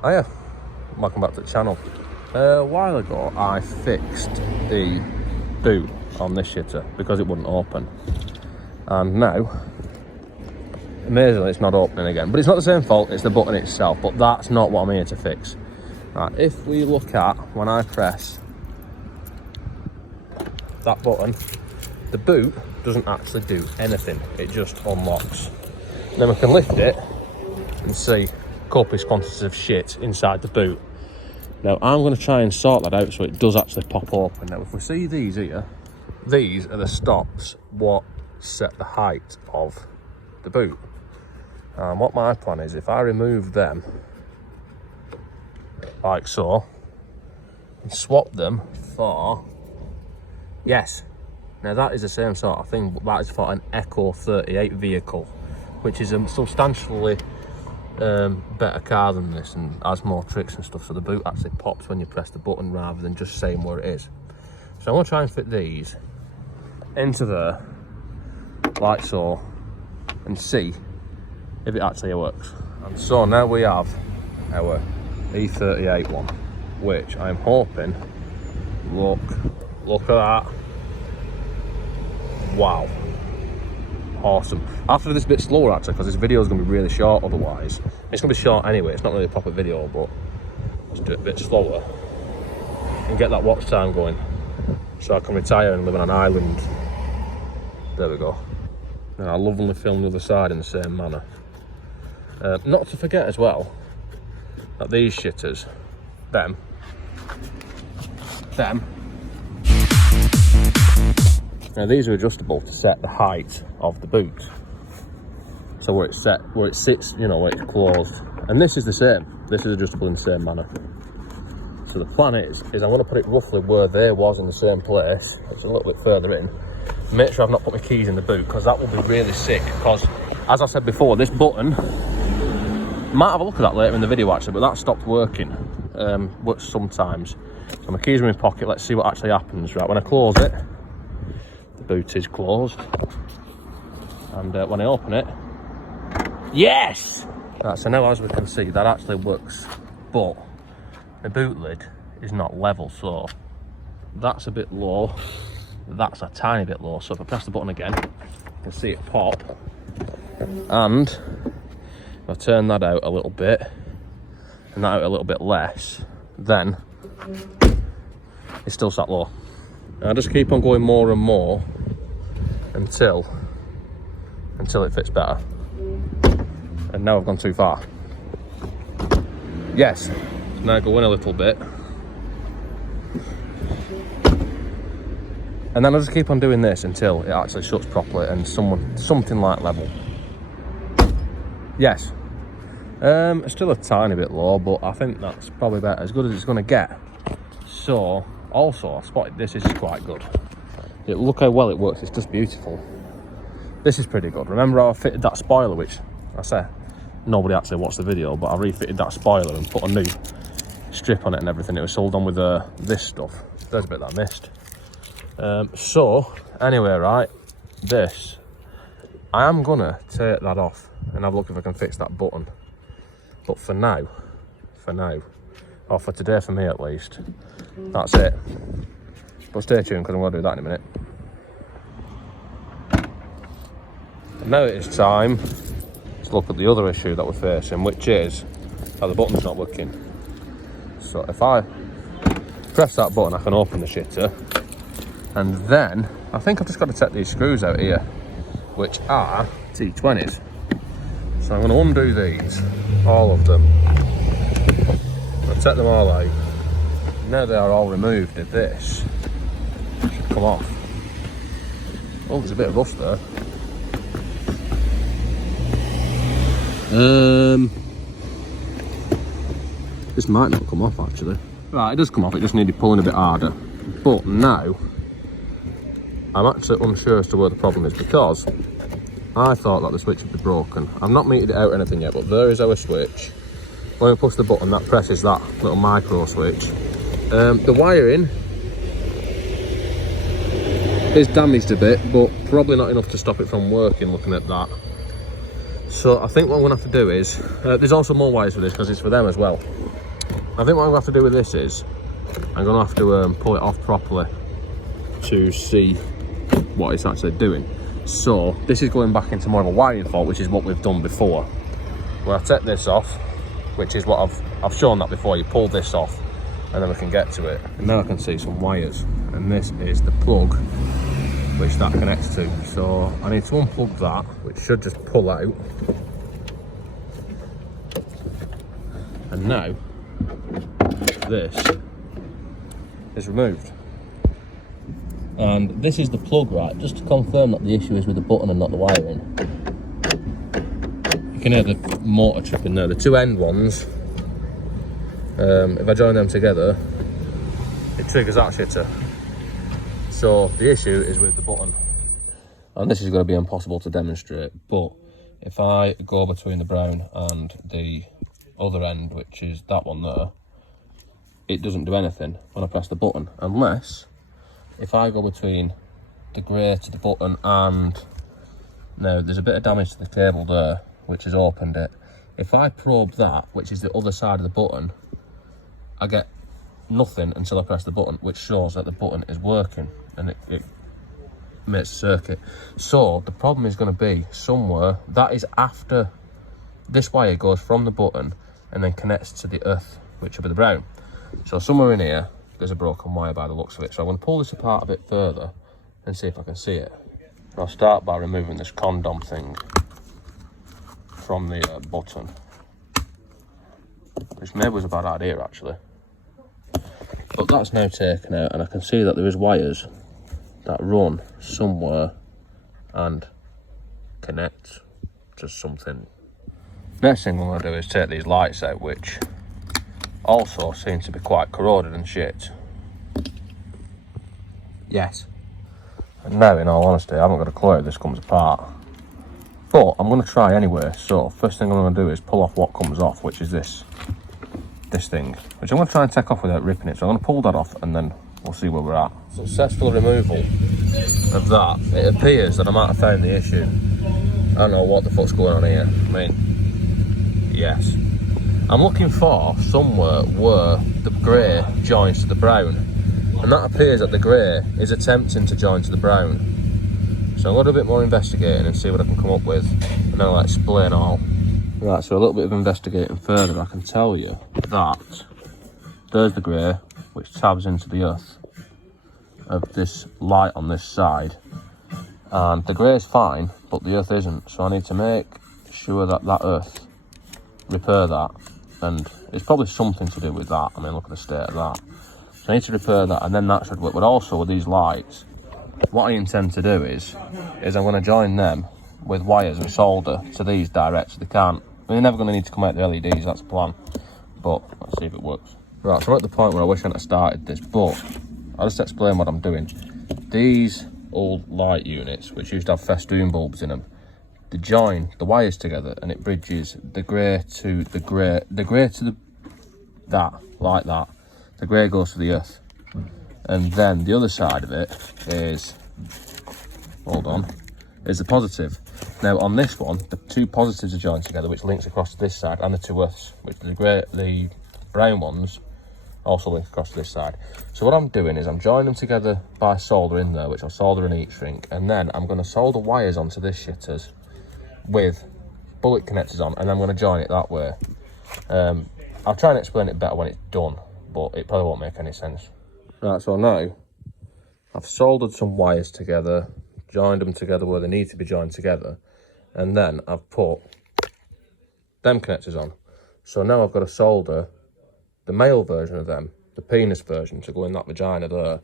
Hiya, welcome back to the channel. A while ago I fixed the boot on this shitter because it wouldn't open, and now amazingly it's not opening again. But it's not the same fault, it's the button itself, but that's not what I'm here to fix. Right, if we look at when I press that button, the boot doesn't actually do anything, it just unlocks. Then we can lift it and see copious quantities of shit inside the boot. Now I'm going to try and sort that out so it does actually pop open. Now if we see these here, these are the stops what set the height of the boot. And what my plan is, if I remove them like so and swap them for, yes, now that is the same sort of thing, but that is for an Echo 38 vehicle, which is a substantially better car than this and has more tricks and stuff, so the boot actually pops when you press the button rather than just saying where it is. So I'm going to try and fit these into there like so and see if it actually works. And so now we have our E38 one, which I'm hoping, look at that, wow, awesome. I have to do this a bit slower actually because this video is going to be really short otherwise. It's going to be short anyway, it's not really a proper video, but let's do it a bit slower and get that watch time going so I can retire and live on an island. There we go. Now I lovingly film the other side in the same manner. Not to forget as well that these shitters, them, now these are adjustable to set the height of the boot. So where it sits, you know, where it's closed. And this is the same. This is adjustable in the same manner. So the plan is I'm going to put it roughly where there was in the same place. It's a little bit further in. Make sure I've not put my keys in the boot because that will be really sick. Because as I said before, this button, might have a look at that later in the video actually, but that stopped working sometimes. So my keys are in my pocket. Let's see what actually happens. Right, when I close it, the boot is closed, and when I open it, yes! Right, so now as we can see, that actually works, but the boot lid is not level, so that's a bit low, that's a tiny bit low. So if I press the button again, you can see it pop, and if I turn that out a little bit and that out a little bit less, then it's still sat low. And I just keep on going more and more until it fits better. And now I've gone too far. Yes, now I go in a little bit. And then I just keep on doing this until it actually shuts properly and something like level. Yes. It's still a tiny bit low, but I think that's probably about as good as it's going to get. So, also, I spotted this is quite good. Look how well it works, it's just beautiful. This is pretty good. Remember how I fitted that spoiler, which I say nobody actually watched the video, but I refitted that spoiler and put a new strip on it and everything. It was sold on with this stuff. There's a bit that I missed. So, anyway, right, this, I am gonna take that off and have a look if I can fix that button. But for now, or for today for me at least, that's it. But stay tuned because I'm going to do that in a minute. And now it is time to look at the other issue that we're facing, which is that the button's not working. So if I press that button, I can open the shitter. And then, I think I've just got to take these screws out here, which are T20s. So I'm going to undo these, all of them. I'll take them all out. Now they are all removed, this should come off. Oh, there's a bit of rust there. This might not come off actually. Right, it does come off, it just needed pulling a bit harder. But now, I'm actually unsure as to where the problem is because I thought that the switch would be broken. I've not metered it out or anything yet, but there is our switch. When we push the button, that presses that little micro switch. The wiring is damaged a bit, but probably not enough to stop it from working, looking at that. So I think what I'm going to have to do is, there's also more wires for this because it's for them as well. I think what I'm going to have to do with this is, I'm going to have to pull it off properly to see what it's actually doing. So this is going back into more of a wiring fault, which is what we've done before. When I take this off, which is what I've shown that before, you pull this off and then we can get to it. And now I can see some wires, and this is the plug which that connects to. So I need to unplug that, which should just pull out. And now this is removed. And this is the plug, right? Just to confirm that the issue is with the button and not the wiring. You can hear the motor tripping there. The two end ones, if I join them together, it triggers that shitter. So the issue is with the button. And this is going to be impossible to demonstrate, but if I go between the brown and the other end, which is that one there, it doesn't do anything when I press the button, unless if I go between the grey to the button, and now there's a bit of damage to the cable there, which has opened it. If I probe that, which is the other side of the button, I get nothing until I press the button, which shows that the button is working, and it makes a circuit. So the problem is going to be somewhere that is after this wire goes from the button and then connects to the earth, which will be the brown. So somewhere in here there's a broken wire by the looks of it. So I'm going to pull this apart a bit further and see if I can see it. I'll start by removing this condom thing from the button, which maybe was a bad idea actually. But that's now taken out, and I can see that there is wires that run somewhere and connect to something. Next thing I'm going to do is take these lights out, which also seem to be quite corroded and shit. Yes. And now, in all honesty, I haven't got a clue how this comes apart. But I'm going to try anyway. So first thing I'm going to do is pull off what comes off, which is this thing, which I'm going to try and take off without ripping it. So I'm going to pull that off and then we'll see where we're at. Successful removal of that. It appears that I might have found the issue. I don't know what the fuck's going on here. I mean, yes. I'm looking for somewhere where the grey joins to the brown, and that appears that the grey is attempting to join to the brown. So I'm going to do a bit more investigating and see what I can come up with, and then I'll explain all. Right, so a little bit of investigating further, I can tell you that there's the grey, which tabs into the earth of this light on this side, and the grey is fine, but the earth isn't. So I need to make sure that that earth, repair that, and it's probably something to do with that. I mean, look at the state of that. So I need to repair that, and then that should work. But also with these lights, what I intend to do is I'm going to join them with wires and solder to these direct, so they can't. They're never going to need to come out the LEDs, that's the plan. But let's see if it works. Right, so we're at the point where I wish I hadn't started this, but I'll just explain what I'm doing. These old light units, which used to have festoon bulbs in them, they join the wires together and it bridges the grey to the grey, that, like that. The grey goes to the earth. And then the other side of it is, hold on, is the positive. Now on this one, the two positives are joined together, which links across to this side, and the two earths, which the brown ones also link across to this side. So what I'm doing is I'm joining them together by solder in there, which I'll solder an heat shrink, and then I'm going to solder wires onto this shitters with bullet connectors on, and I'm going to join it that way. I'll try and explain it better when it's done, but it probably won't make any sense. Right, so now I've soldered some wires together, joined them together where they need to be joined together, and then I've put them connectors on. So now I've got to solder the male version of them, the penis version, to go in that vagina there,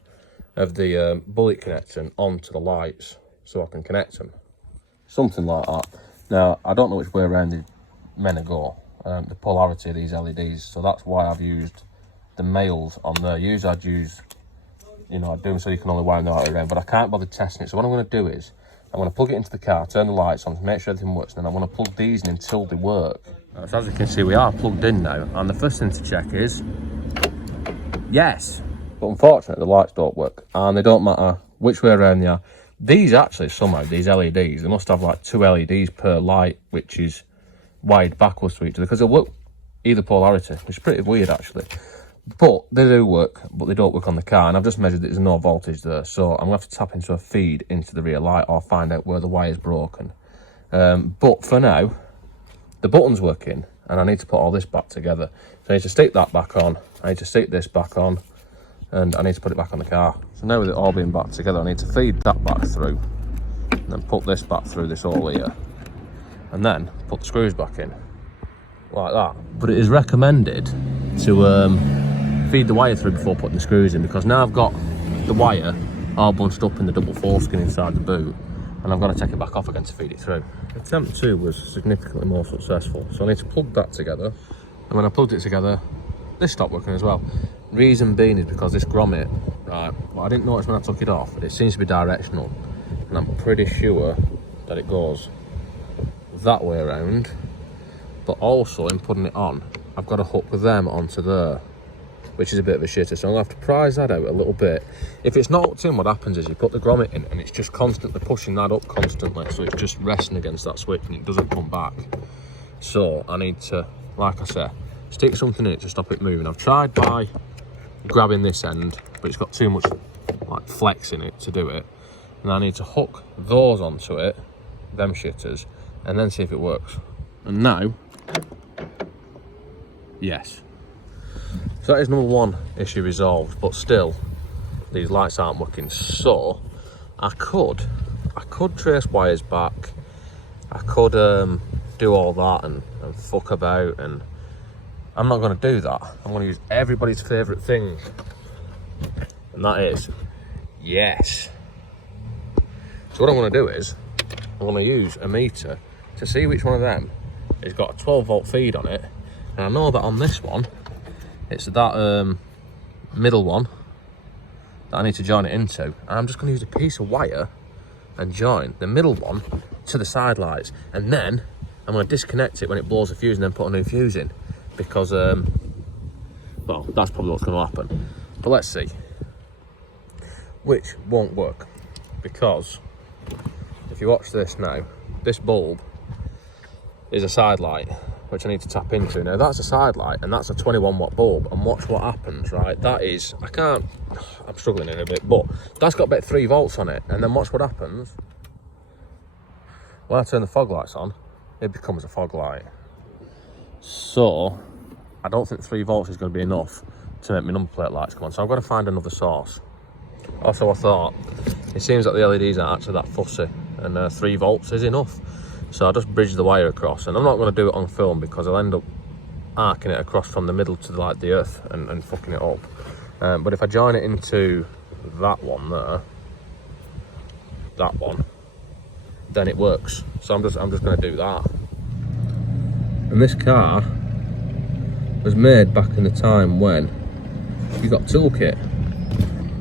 of the bullet connector onto the lights so I can connect them. Something like that. Now, I don't know which way around the men go, the polarity of these LEDs, so that's why I've used the males on there. Usually I'd use, you know, I'd do them so you can only wire them the right way around, but I can't bother testing it. So what I'm going to do is, I'm going to plug it into the car, turn the lights on to make sure everything works, and then I'm going to plug these in until they work. So as you can see, we are plugged in now, and the first thing to check is, yes, but unfortunately the lights don't work, and they don't matter which way around they are. These actually, somehow, these LEDs, they must have like 2 LEDs per light, which is wired backwards to each other, because they'll work either polarity, which is pretty weird actually. But they do work, but they don't work on the car, and I've just measured that there's no voltage there, so I'm going to have to tap into a feed into the rear light or find out where the wire's broken. But for now, the button's working, and I need to put all this back together. So I need to stick that back on, I need to stick this back on, and I need to put it back on the car. So now with it all being back together, I need to feed that back through, and then put this back through this hole here, and then put the screws back in, like that. But it is recommended to feed the wire through before putting the screws in, because now I've got the wire all bunched up in the double foreskin inside the boot, and I've got to take it back off again to feed it through. Attempt 2 was significantly more successful, so I need to plug that together, and when I plugged it together, this stopped working as well. Reason being is because this grommet, right, well, I didn't notice when I took it off, but it seems to be directional, and I'm pretty sure that it goes that way around, but also in putting it on, I've got to hook them onto there, which is a bit of a shitter, so I'm going to have to prise that out a little bit. If it's not hooked in, what happens is you put the grommet in and it's just constantly pushing that up constantly, so it's just resting against that switch and it doesn't come back. So I need to, like I said, stick something in it to stop it moving. I've tried by grabbing this end, but it's got too much like flex in it to do it, and I need to hook those onto it, them shitters, and then see if it works. And now, yes. So that is number 1 issue resolved, but still these lights aren't working. So I could trace wires back, I could do all that and fuck about, and I'm not going to do that. I'm going to use everybody's favourite thing, and that is yes. So what I'm going to do is I'm going to use a meter to see which one of them has got a 12 volt feed on it, and I know that on this one it's that middle one that I need to join it into, and I'm just going to use a piece of wire and join the middle one to the side lights, and then I'm going to disconnect it when it blows the fuse and then put a new fuse in, because well, that's probably what's going to happen. But let's see. Which won't work, because if you watch this now, this bulb is a side light which I need to tap into. Now that's a side light and that's a 21 watt bulb, and watch what happens, right? That is, I'm struggling in a bit, but that's got about 3 volts on it, and then watch what happens. When I turn the fog lights on, it becomes a fog light. So I don't think 3 volts is going to be enough to make my number plate lights come on, so I've got to find another source. Also, I thought, it seems that the LEDs aren't actually that fussy, and 3 volts is enough. So I'll just bridge the wire across, and I'm not going to do it on film because I'll end up arcing it across from the middle to like the earth and fucking it up. But if I join it into that one there, that one, then it works. So I'm just going to do that. And this car was made back in the time when you got toolkit.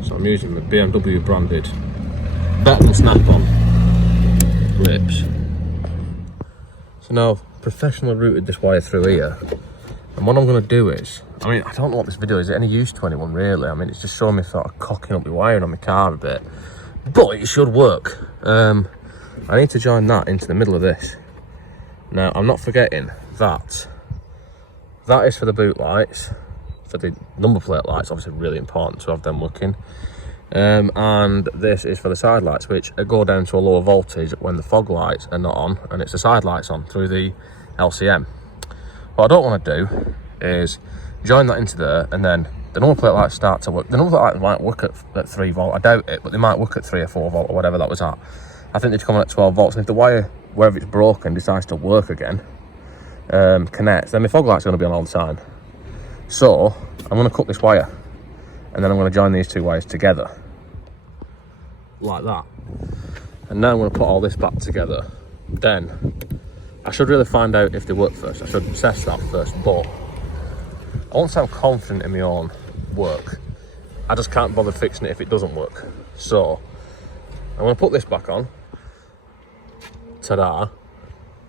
So I'm using the BMW branded bottom snap-on clips. So now I've professionally routed this wire through here, and what I'm going to do is, I mean, I don't know what this video is any use to anyone really. I mean, it's just showing me sort of cocking up the wiring on my car a bit, but it should work. I need to join that into the middle of this. Now I'm not forgetting that is for the boot lights, for the number plate lights, obviously really important to have them working. And this is for the side lights, which go down to a lower voltage when the fog lights are not on, and it's the side lights on through the LCM. What I don't want to do is join that into there, and then the number plate lights start to work. The number plate lights might work at 3 volt, I doubt it, but they might work at 3 or 4 volt or whatever that was at. I think they're coming at 12 volts, and if the wire, wherever it's broken, decides to work again, connects, then my fog light's going to be on all the time. So I'm going to cut this wire, and then I'm going to join these 2 wires together like that, and now I'm going to put all this back together. Then I should really find out if they work first. I should test that first, but I won't sound confident in my own work. I just can't bother fixing it if it doesn't work. So I'm going to put this back on, ta-da,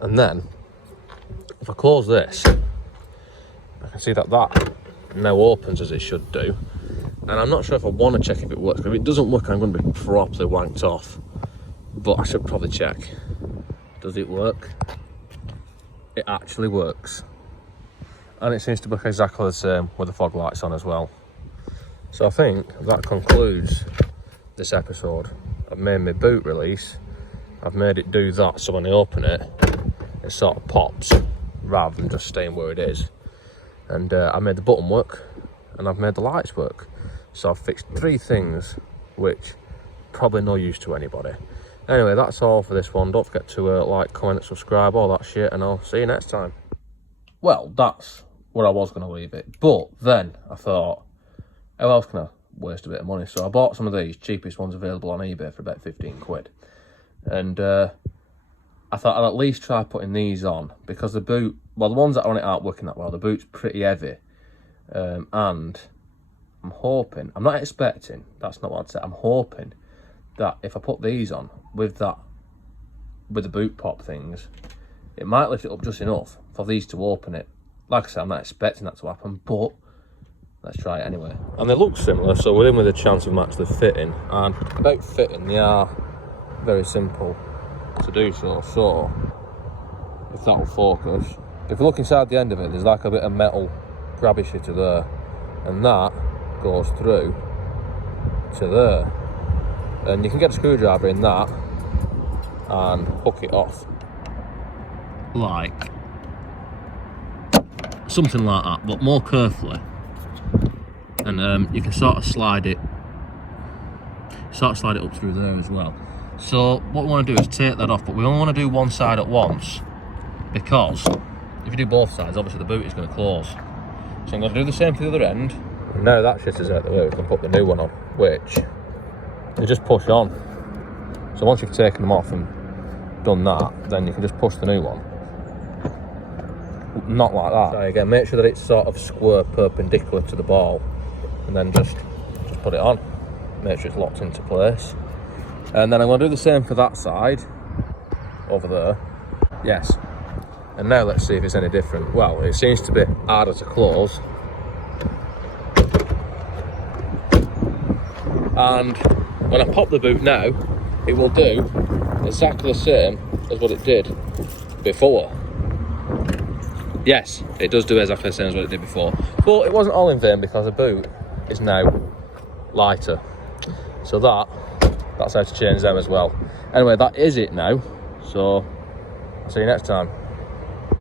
and then if I close this, I can see that now opens as it should do. And I'm not sure if I want to check if it works, but if it doesn't work, I'm going to be properly wanked off. but I should probably check. Does it work? It actually works. And it seems to work exactly the same with the fog lights on as well. So I think that concludes this episode. I've made my boot release. I've made it do that, so when I open it, it sort of pops rather than just staying where it is. And I made the button work, and I've made the lights work. So I've fixed 3 things, which probably no use to anybody. Anyway, that's all for this one. Don't forget to like, comment, and subscribe, all that shit, and I'll see you next time. Well, that's where I was going to leave it. But then I thought, how else can I waste a bit of money? So I bought some of these, cheapest ones available on eBay for about 15 quid. And I thought I'd at least try putting these on, because the boot, well, the ones that are on it aren't working that well. The boot's pretty heavy. And I'm hoping, I'm not expecting, that's not what I'd say, I'm hoping that if I put these on with the boot pop things, it might lift it up just enough for these to open it. Like I said, I'm not expecting that to happen, but let's try it anyway. And they look similar, so we're in with a chance of them actually fitting. And about fitting, they are very simple to do so. So, if that will focus, if you look inside the end of it, there's like a bit of metal grabby shit there, and that goes through to there. And you can get a screwdriver in that and hook it off. Like something like that, but more carefully. And you can sort of slide it up through there as well. So what we want to do is take that off, but we only want to do one side at once, because if you do both sides, obviously the boot is going to close. So I'm going to do the same for the other end. And now that shit is out the way, we can put the new one on, which you just push on. So once you've taken them off and done that, then you can just push the new one. Not like that. So again, make sure that it's sort of square perpendicular to the ball, and then just put it on. Make sure it's locked into place. And then I'm going to do the same for that side, over there. Yes. And now let's see if it's any different. Well, it seems to be harder to close. And when I pop the boot now, it will do exactly the same as what it did before. Yes, it does do exactly the same as what it did before. But it wasn't all in vain, because the boot is now lighter. So that's how to change them as well. Anyway, that is it now. So I'll see you next time.